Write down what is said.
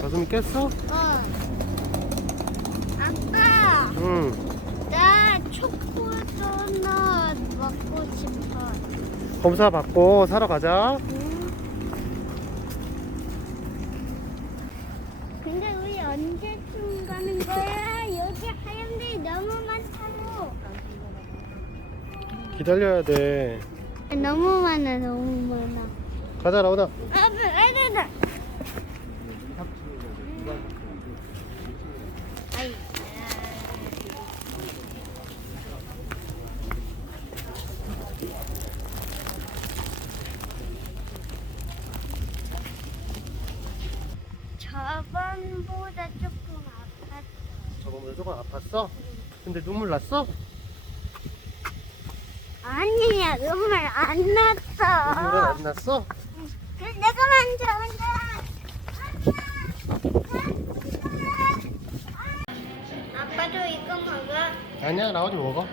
다솜이 깼어? 어. 아빠, 응. 나 초코 도넛 먹고 싶어. 검사 받고 사러 가자. 응? 근데 우리 언제쯤 가는 거야? 여기 하얀데 너무 많다고. 기다려야 돼. 너무 많아, 너무 많아. 가자, 라오나. 아빠, 아빠다. 아이. 저번보다 조금 아팠어. 저번보다 조금 아팠어? 근데 눈물 났어? 아니야, 눈물 안 눈물은 났어. 안 났어? 그 내가 만져, 아빠도 이거 먹어. 아니야, 라온이 먹어.